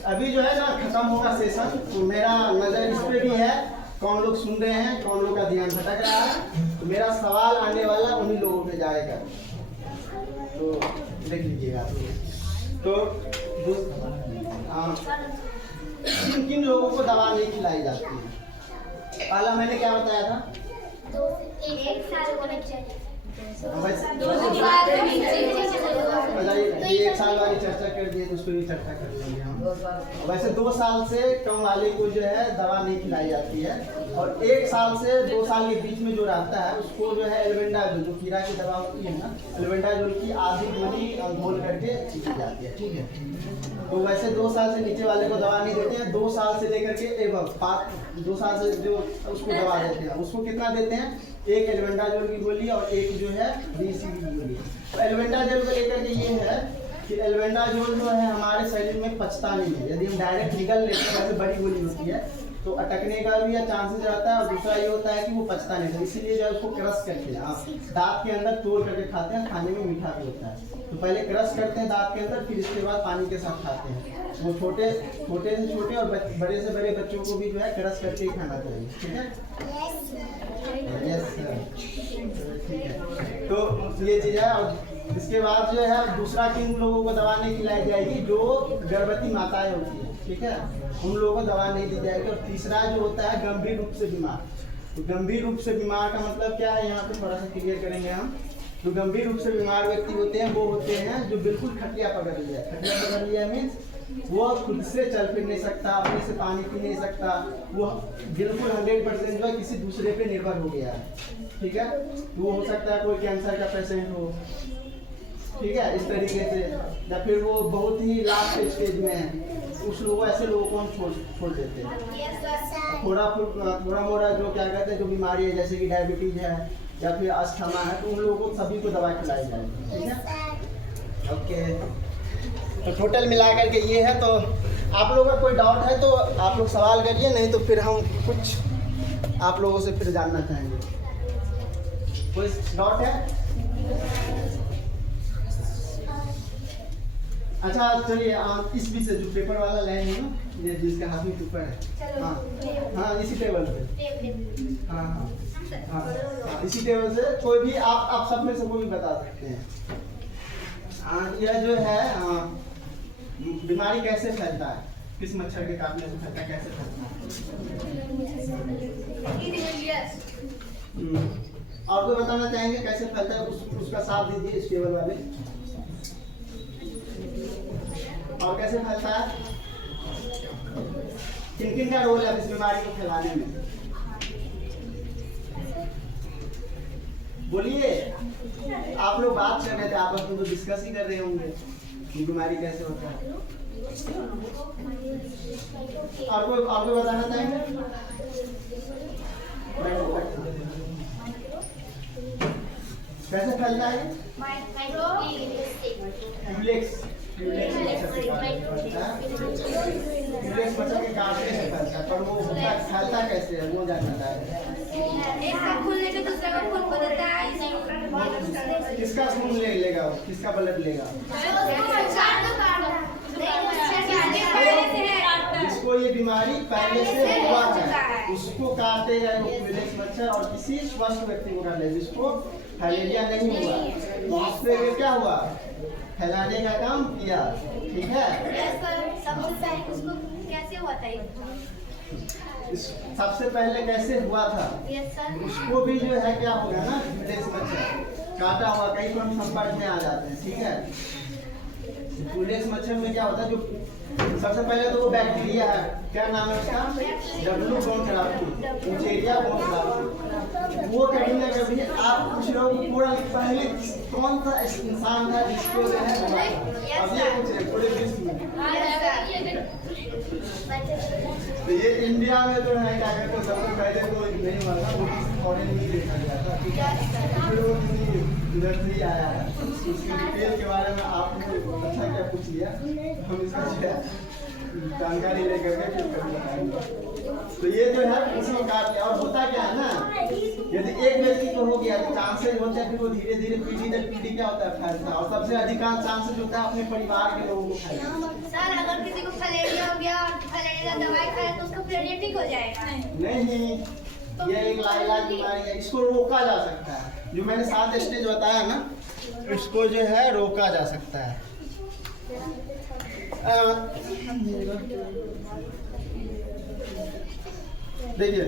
अभी जो है ना खत्म होगा सेशन, तो मेरा नजर इस पे भी है, कौन लोग सुन रहे हैं, कौन लोग का ध्यान भटक रहा है। तो मेरा सवाल आने वाला उन्हीं लोगों पे जाएगा, तो देख लीजिएगा। तो किन किन लोगों को दवा नहीं खिलाई जाती है, पहला मैंने क्या बताया था, 1 साल होने चाहिए। ये 1 साल वाली चर्चा कर दिए, तो उसको भी चर्चा कर लेंगे हम। वैसे 2 साल से कम वाले को जो है दवा नहीं खिलाई जाती है, और 1 साल से 2 साल के बीच में जो रहता है उसको जो है एल्बेंडाजोल, जो कीड़ा की दवा होती है ना, एल्बेंडाजोल की आधी गोली घोल करके दी जाती है, ठीक है। तो वैसे 2 साल से नीचे वाले को दवा नहीं देते हैं, 2 साल से लेकर के एवं 2 साल से जो उसको दवा देते हैं, उसको कितना देते हैं, 1 एल्बेंडाजोल की गोली और 1 जो है डीसी की गोली। तो एल्बेंडाजोल को लेकर के ये है कि एल्बेंडाजोल जो है हमारे शरीर में पचता नहीं है। यदि हम डायरेक्ट निगल लेते हैं, वैसे बड़ी गोली होती है तो अटकने का भी चांसेस रहता है, और दूसरा ये होता है कि वो पचता नहीं है, इसीलिए जो है उसको क्रश करके दांत के अंदर तोड़ करके खाते हैं, खाने में मीठा भी होता है। तो पहले क्रश करते हैं दांत के अंदर, फिर इसके बाद पानी के साथ खाते हैं। वो छोटे से छोटे और बड़े से बड़े बच्चों को भी जो है क्रश करके ही खाना चाहिए, ठीक है। यस सर, ठीक है। तो ये चीज़ है। और इसके बाद जो है दूसरा किन लोगों को दवा नहीं खिलाई जाएगी, जो गर्भवती माताएं होती है, ठीक है, उन लोगों को दवा नहीं दी जाएगी। और तीसरा जो होता है गंभीर रूप से बीमार। तो गंभीर रूप से बीमार का मतलब क्या है, यहाँ पे थोड़ा सा क्लियर करेंगे हम। जो गंभीर रूप से बीमार व्यक्ति होते हैं वो होते हैं जो बिल्कुल खटिया पकड़ लिया। खटिया पकड़ लिया मीन्स वो खुद से चल फिर नहीं सकता, अपने से पानी पी नहीं सकता, वो बिल्कुल 100% जो है किसी दूसरे पे निर्भर हो गया है, ठीक है। वो हो सकता है कोई कैंसर का पेशेंट हो, ठीक है, इस तरीके से, या फिर वो बहुत ही लास्ट स्टेज में है, उस लोगों ऐसे लोगों को हम छोड़ देते हैं। थोड़ा मोड़ा जो क्या कहते हैं जो बीमारी है, जैसे कि डायबिटीज है या फिर अस्थमा है, तो उन लोगों को सभी को दवा खिलाई जाएगी, ठीक है। ओके, तो टोटल मिलाकर के ये है। तो आप लोगों का कोई डाउट है तो आप लोग सवाल करिए, नहीं तो फिर हम कुछ आप लोगों से फिर जानना चाहेंगे। कोई डाउट है? अच्छा चलिए, इस विषय जो पेपर वाला लाइन है ना, ये जिसका हाथ में पेपर है, हाँ हाँ इसी टेबल पे, हाँ हाँ हाँ इसी टेबल से कोई भी आप सब में से कोई भी बता सकते हैं। यह जो है बीमारी कैसे फैलता है, किस मच्छर के काटने से फैलता है, कैसे फैलता है? और कोई बताना चाहेंगे कैसे फैलता है? उसका साथ दीजिए इस टेबल वाले। और कैसे फैलता है, किन किन का रोल है इस बीमारी को फैलाने में? बोलिए, आप लोग बात कर रहे थे आपस में, तो डिस्कस ही कर रहे होंगे कि बीमारी कैसे होता है। और कोई बताना चाहेंगे? कैसे फैलता है? मच्छर के काटने से फैलता है, पर वो फैलता कैसे है वो जानना चाहते हैं। किसका खून लेगा, किसका ब्लड लेगा? जिसको ये बीमारी पहले से हुआ है उसको काटेगा एनोफिलिस मच्छर, और किसी स्वस्थ व्यक्ति को काट ले जिसको फाइलेरिया नहीं हुआ, उससे क्या हुआ, फैलाने का काम किया। ठीक है, सबसे पहले कैसे हुआ था उसको भी जो है क्या होगा ना, एनोफिलिस मच्छर काटा हुआ कहीं पर संपर्क में आ जाते हैं। ठीक है, एनोफिलिस मच्छर में क्या होता है, जो सबसे पहले तो वो बैक्टीरिया है, क्या नाम है उसका, डब्ल्यू बुचेरिया बोनक्राफ्टी। वो कभी ना कभी आप कुछ लोग पूरा पहले कौन सा इंसान था जिसको जो है अब ये पूछ रहे पूरे विश्व में, तो ये इंडिया में जो है क्या कहते हैं, सबसे पहले तो नहीं हुआ था, वो फॉरेन में देखा गया था। ठीक है, फिर वो इधर से ही आया है, उसके डिटेल के बारे में आपने अच्छा क्या पूछ लिया, हम इसका जानकारी लेकर के फिर कर बताएंगे। तो ये जो है उसमें काट लिया, और होता क्या है ना, यदि एक व्यक्ति को हो गया तो चांसेस होते हैं फिर वो धीरे धीरे पीढ़ी दर पीढ़ी क्या होता है फैलता है, और सबसे अधिकांश चांसेस होता है अपने परिवार के लोगों को फैलने। सर अगर किसी को फलेरिया हो गया और फलेरिया का दवाई खाए तो उसका फलेरिया ठीक हो जाएगा? नहीं, ये एक लाइलाज बीमारी है, इसको रोका जा सकता है। जो मैंने 7 स्टेज बताया ना, इसको जो है रोका जा सकता है। देखिए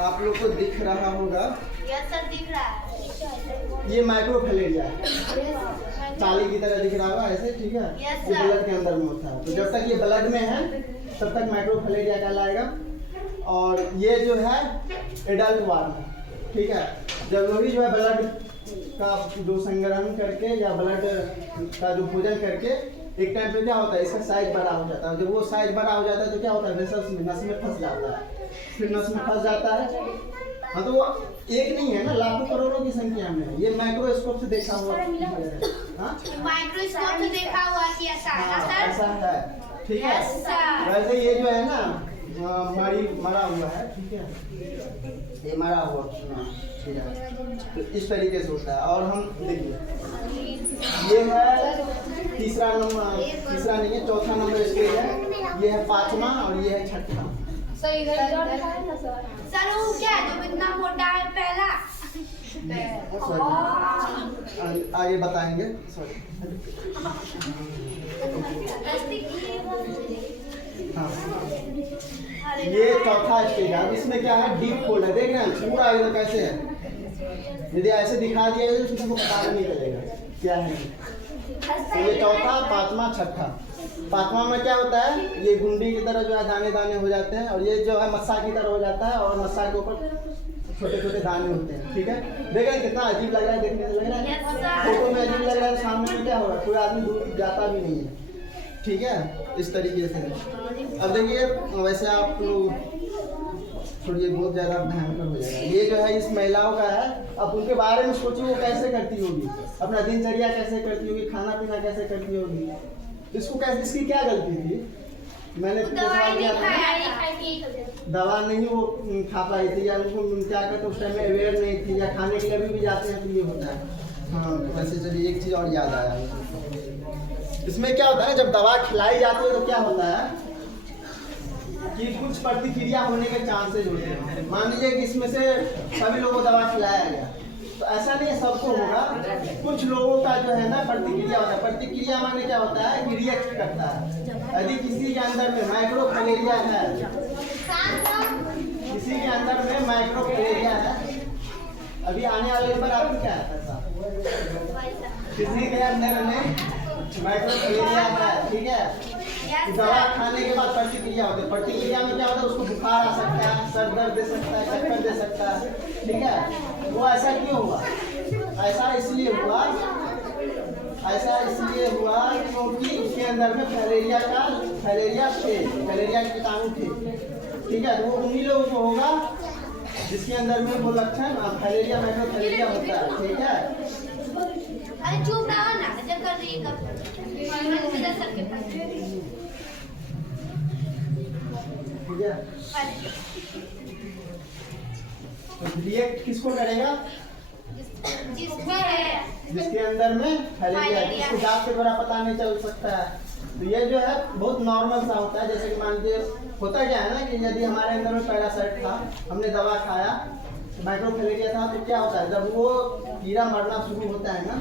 आप लोग को दिख रहा होगा, यस सर दिख रहा है, ये माइक्रोफैलेरिया है, चाली की तरह दिख रहा होगा ऐसे। ठीक है, Yes, ये sir. ब्लड के अंदर में होता है, तो जब तक ये ब्लड में है तब तक माइक्रोफैलेरिया कहलाएगा। और ये जो है एडल्ट वार्म है। ठीक है, जब वही जो है ब्लड का जो संग्रहण करके या ब्लड का जो भोजन करके एक टाइम पे क्या होता है, इसका साइज बड़ा हो जाता है। जब वो साइज बड़ा हो जाता है तो क्या होता है, वेसल्स में, नस में फंस जाता है, फिर नस में फंस जाता है। हाँ, तो वो एक नहीं है ना, लाखों करोड़ों की संख्या में। ये माइक्रोस्कोप से देखा हुआ, माइक्रोस्कोप से देखा हुआ कि ऐसा है ना सर? ऐसा है। ठीक है, Yes, sir. वैसे ये जो है ना मरा हुआ है। ठीक है, ये मरा हुआ ठीक है, तो इस तरीके से होता है। और हम देखिए ये है तीसरा नंबर, तीसरा नहीं है, चौथा नंबर स्टेज है, ये है 5वां और ये है 6वां। सर वो क्या है जो इतना मोटा है पहला? आगे बताएंगे। सॉरी, हाँ, ये चौथा स्टेज है। इसमें क्या है, डीप कोल्ड है, देख रहे हैं पूरा इधर कैसे है। यदि ऐसे दिखा दिया तो किसी को पता नहीं चलेगा क्या है। तो ये चौथा, 5वां, 6वां। 5वां में क्या होता है, ये गुंडी की तरह जो है दाने दाने हो जाते हैं, और ये जो है मस्सा की तरह हो जाता है, और मस्सा के ऊपर छोटे छोटे दाने होते हैं। ठीक है, देखें कितना अजीब लग रहा है, देखने से लग रहा है, फोटो में अजीब लग रहा है, सामने में क्या होगा, कोई आदमी दूर जाता भी नहीं है। ठीक है, इस तरीके से। अब देखिए वैसे आप लोग छोड़िए, बहुत ज़्यादा भयंकर हो जाएगा। ये जो है इस महिलाओं का है। अब उनके बारे में सोचिए वो कैसे करती होगी, अपना दिनचर्या कैसे करती होगी, खाना पीना कैसे करती होगी। इसको कैसे, इसकी क्या गलती थी? मैंने दवा नहीं वो खा पाई थी, या उनको क्या कहते उस टाइम में अवेयर नहीं थी, या खाने के लिए भी जाते हैं तो ये होता है। हाँ, वैसे चलिए एक चीज़ और याद आया। इसमें क्या होता है, जब दवा खिलाई जाती है तो क्या होता है कि कुछ प्रतिक्रिया होने के चांसेस होते हैं। मान लीजिए कि इसमें से सभी लोगों को दवा खिलाया गया, तो ऐसा नहीं है सबको होगा, कुछ लोगों का जो है ना प्रतिक्रिया होता है। प्रतिक्रिया माने क्या होता है कि रिएक्ट करता है। यदि किसी के अंदर में माइक्रोफैलेरिया है, किसी के अंदर में माइक्रोफैलेरिया है, अभी आने वाले पर आपको क्या है ऐसा, किसी के अंदर में माइक्रोफैलेरिया है, ठीक है, दवा खाने के बाद प्रतिक्रिया होती है। प्रतिक्रिया में क्या होता है, उसको बुखार आ सकता है, सर दर्द दे सकता है, चक्कर दे सकता है, ठीक है। वो ऐसा क्यों हुआ? ऐसा इसलिए हुआ क्योंकि उसके अंदर में फैलेरिया के कीटाणु थे, ठीक है। तो वो उन्हीं लोगों को होगा जिसके अंदर में वो लक्षण फैलेरिया माइक्रोफैलेरिया होता है, ठीक है। अरे चुप रहो ना, जब कर रही है सर के पास, ठीक है। तो रिएक्ट किसको करेगा? जिसके अंदर में फैलेरिया, जिसको जांच के द्वारा पता नहीं चल सकता है। तो ये जो है बहुत नॉर्मल सा होता है। जैसे कि मान लीजिए होता क्या है ना कि यदि हमारे अंदर में पैरासाइट था, हमने दवा खाया, माइक्रोफैलेरिया था, तो क्या होता है जब वो कीड़ा मरना शुरू होता है ना,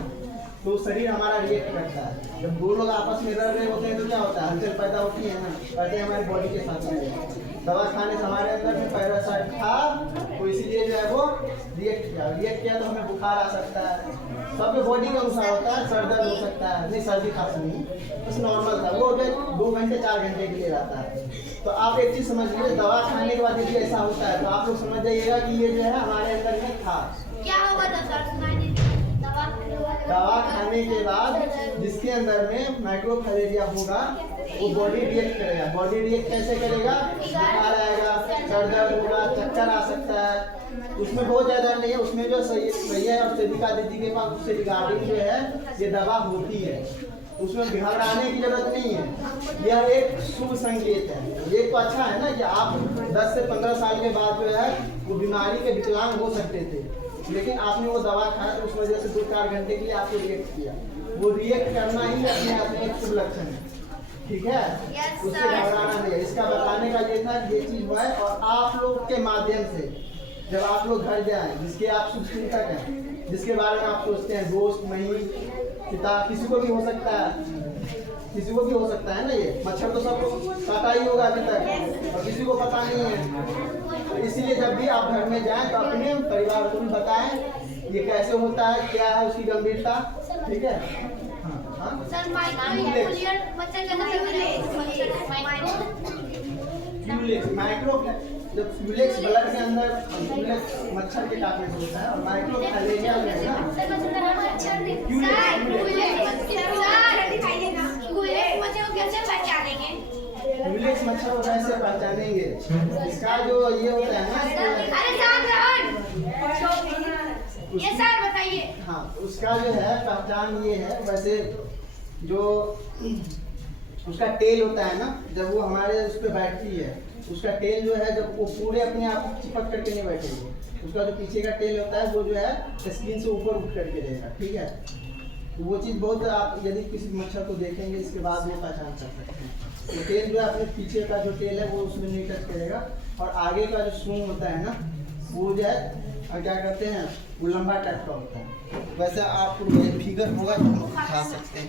तो शरीर हमारा रिएक्ट करता है। जब दो लोग आपस में रह रहे होते हैं तो क्या होता है, हलचल पैदा होती है ना, कहते हैं हमारी बॉडी के साथ में दवा खाने से हमारे अंदर में पैरासाइट था, तो इसीलिए जो है वो रिएक्ट किया तो हमें बुखार आ सकता है। सबके बॉडी के अनुसार होता है, सर दर्द हो सकता है, नहीं सर्दी खांसी नहीं, बस नॉर्मल था वो 2 घंटे 4 घंटे के लिए रहता है। तो आप एक चीज़ समझ लीजिए, दवा खाने के बाद यदि ऐसा होता है तो आप लोग समझ जाइएगा कि ये जो है हमारे अंदर में था। क्या होगा सर? दवा खाने के बाद जिसके अंदर में माइक्रोफैलेरिया होगा वो बॉडी रिएक्ट करेगा। बॉडी रिएक्ट कैसे करेगा? बुखार आएगा, सर दर्द होगा, चक्कर आ सकता है। उसमें बहुत ज़्यादा नहीं है, उसमें जो सही है और सेविका दीदी के पास उससे रिगार्डिंग जो है ये दवा होती है, उसमें घबराने की जरूरत नहीं है। यह एक शुभ संकेत है। ये तो अच्छा है ना कि आप 10 से 15 साल के बाद जो है वो बीमारी के विकलांग हो सकते थे, लेकिन आपने वो दवा खाया तो उस वजह से 2-4 घंटे के लिए आपको रिएक्ट किया। वो रिएक्ट करना ही अपने आप में एक शुभ लक्षण है, ठीक है। उससे घबराना नहीं है। इसका बताने का ये था कि ये चीज़ हुआ है, और आप लोग के माध्यम से जब आप लोग घर जाएं, जिसके आप शुभचिंतक हैं, जिसके बारे में आप सोचते हैं, दोस्त, मही, पिता, किसी को भी हो सकता है, किसी को भी हो सकता है ना। ये मच्छर तो सबको काटा ही होगा अभी तक, और किसी को पता नहीं है। तो इसीलिए जब भी आप घर में जाएं तो अपने परिवार को भी बताएं ये कैसे होता है, क्या है उसकी गंभीरता, ठीक है। सर माइक्रो जब फ्यूलेक्स ब्लड के अंदर मच्छर के काटने से होता है, और माइक्रोफैलेरिया जो है फ्यूलेक्स मच्छर को कैसे पहचानेंगे? इसका जो ये होता है ना, ये सर बताइए। हाँ, उसका जो है पहचान ये है, वैसे जो उसका टेल होता है ना, जब वो हमारे उस पर बैठती है, उसका टेल जो है जब वो पूरे अपने आप चिपक करके नहीं बैठेगी, उसका जो पीछे का टेल होता है वो जो है स्किन से ऊपर उठ करके रहेगा, ठीक है। तो वो चीज़ बहुत आप यदि किसी मच्छर को देखेंगे इसके बाद वो पहचान कर सकते हैं। तो टेल जो है अपने पीछे का जो टेल है वो उसमें नहीं टच करेगा, और आगे का जो सूंड होता है ना वो जो है और क्या करते हैं वो लंबा टाइप का होता है। वैसे आपको फिगर होगा तो हम दिखा सकते हैं।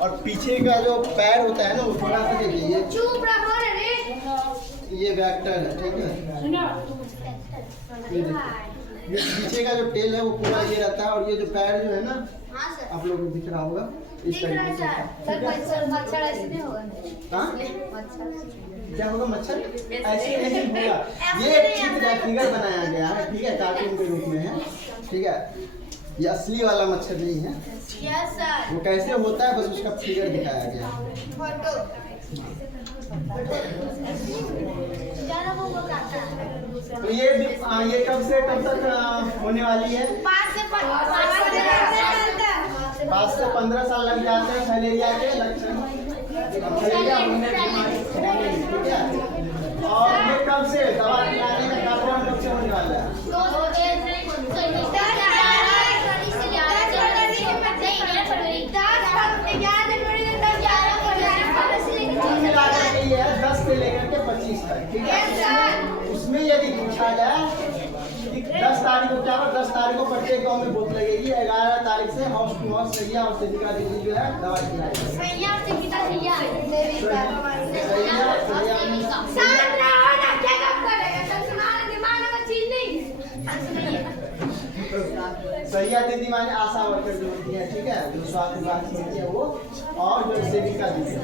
और पीछे का जो पैर होता है ना वो थोड़ा सा देखिए, ये वेक्टर है, ठीक है। ये पीछे का जो टेल है वो पूरा ये रहता है, और ये जो पैर जो है ना आप लोगों को दिख रहा होगा इस तरीके से। मच्छर ऐसे नहीं होगा। क्या होगा? मच्छर ऐसे नहीं होगा। ये ठीक है, फिगर बनाया गया है, ठीक है, कार्टून के रूप में है, ठीक है। ये असली वाला मच्छर नहीं है, यस सर। वो कैसे होता है बस उसका फिगर दिखाया गया। फोटो ज्यादा वो बताता है। तो ये कब से कब तक होने वाली है? 5 से 15 साल तक। 5 से 15 साल लग जाते हैं फैलेरिया के लक्षण। फैलेरिया होने की बीमारी, ठीक है। और ये कब से दवा खिलाने का कार्यक्रम कब से होने वाला है? ये है 10 से लेकर के 25 तक, ठीक है। उसमें यदि पूछा जाए कि 10 तारीख को क्या, 10 तारीख को प्रत्येक गाँव में बूथ लगेगी, 11 तारीख से हाउस टू हाउस सैया और सेविका दीदी जो है दवा खिलाएगी। सैया दीदी माने आशा वर्कर जो होती है, ठीक है, जो स्वास्थ्य विभाग की होती है वो, और जो सेविका दीदी जो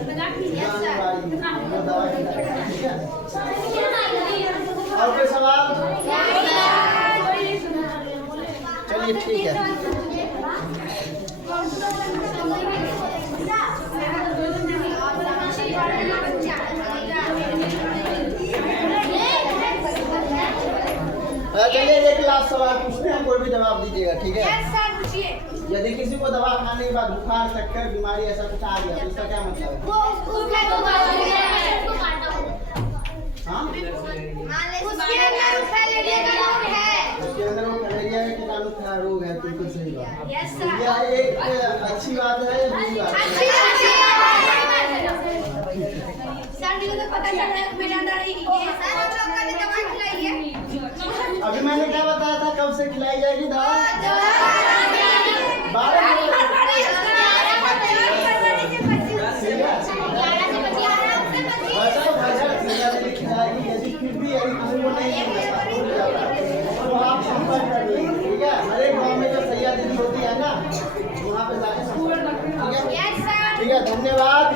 दवा खिलाएगी, ठीक है। और कोई सवाल? चलिए ठीक है। चलिए एक लास्ट सवाल पूछते हैं, कोई भी जवाब दीजिएगा, ठीक है। यदि किसी को दवा खाने के बाद बुखार, चक्कर, बीमारी ऐसा कुछ आ गया तो इसका क्या मतलब है? हाँ? उसके अंदर वो फैलेरिया के कीटाणु का रोग है, बिल्कुल सही बात। यह एक अच्छी बात है या बुरी बात है? अभी मैंने क्या बताया था, कब से खिलाई जाएगी दवा? 12 खिलाएगी। यदि फिर भी यदि किसी को नहीं तो आप संपर्क कर लीजिए, ठीक है। हर एक गाँव में जो सैया दीदी होती है ना, वहाँ पे जाके संपर्क कर लीजिए, ठीक है। धन्यवाद।